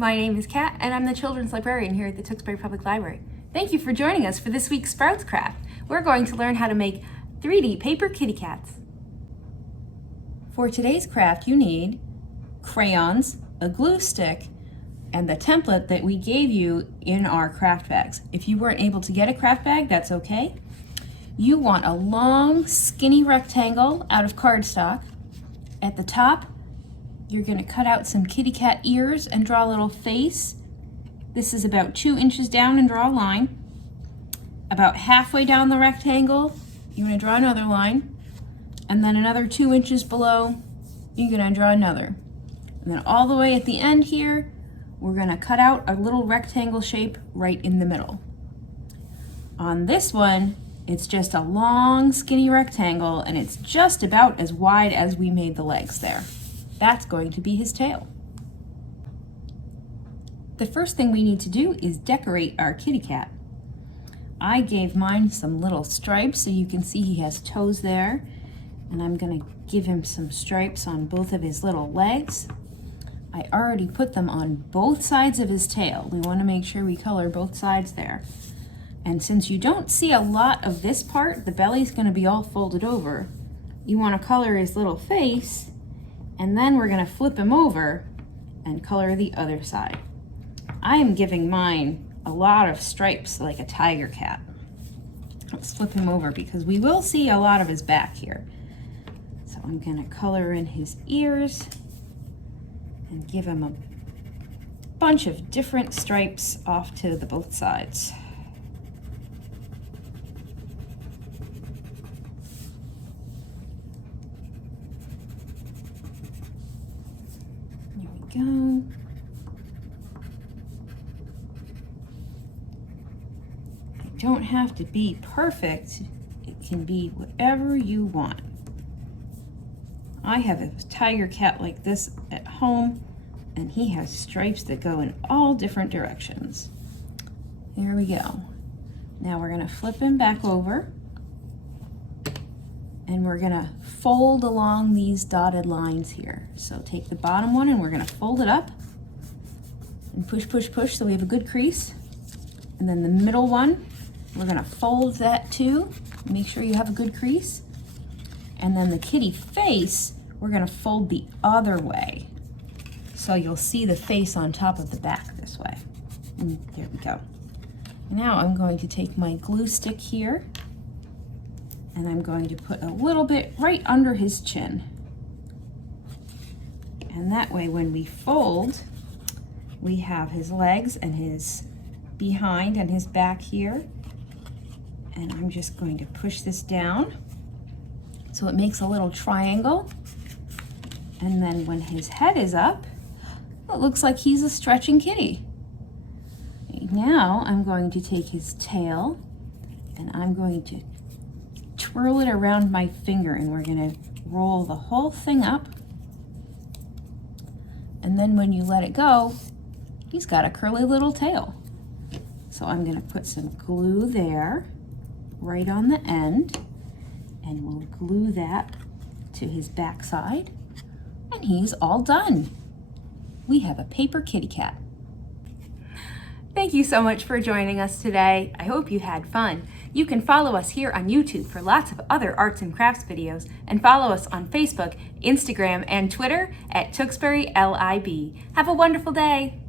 My name is Kat, and I'm the children's librarian here at the Tewksbury Public Library. Thank you for joining us for this week's Sprouts craft. We're going to learn how to make 3D paper kitty cats. For today's craft, you need crayons, a glue stick, and the template that we gave you in our craft bags. If you weren't able to get a craft bag, that's okay. You want a long, skinny rectangle out of cardstock. At the top, you're going to cut out some kitty cat ears and draw a little face. This is about 2 inches down and draw a line. About halfway down the rectangle, you're going to draw another line. And then another 2 inches below, you're going to draw another. And then all the way at the end here, we're going to cut out a little rectangle shape right in the middle. On this one, it's just a long, skinny rectangle, and it's just about as wide as we made the legs there. That's going to be his tail. The first thing we need to do is decorate our kitty cat. I gave mine some little stripes so you can see he has toes there, and I'm going to give him some stripes on both of his little legs. I already put them on both sides of his tail. We want to make sure we color both sides there. And since you don't see a lot of this part, the belly's going to be all folded over, you want to color his little face, and then we're going to flip him over and color the other side. I am giving mine a lot of stripes like a tiger cat. Let's flip him over because we will see a lot of his back here. So I'm going to color in his ears and give him a bunch of different stripes off to the both sides. There we go. It don't have to be perfect. It can be whatever you want. I have a tiger cat like this at home, and he has stripes that go in all different directions. There we go. Now we're going to flip him back over, and we're going to fold along these dotted lines here. So take the bottom one and we're going to fold it up and push, push, push so we have a good crease. And then the middle one, we're going to fold that too. Make sure you have a good crease. And then the kitty face, we're going to fold the other way. So you'll see the face on top of the back this way. And there we go. Now I'm going to take my glue stick here, and I'm going to put a little bit right under his chin. And that way when we fold, we have his legs and his behind and his back here. And I'm just going to push this down so it makes a little triangle. And then when his head is up, it looks like he's a stretching kitty. Now I'm going to take his tail and I'm going to twirl it around my finger, and we're going to roll the whole thing up. And then when you let it go, he's got a curly little tail. So I'm going to put some glue there right on the end, and we'll glue that to his backside, and he's all done. We have a paper kitty cat. Thank you so much for joining us today. I hope you had fun. You can follow us here on YouTube for lots of other arts and crafts videos, and follow us on Facebook, Instagram, and Twitter at Tewksbury LIB. Have a wonderful day.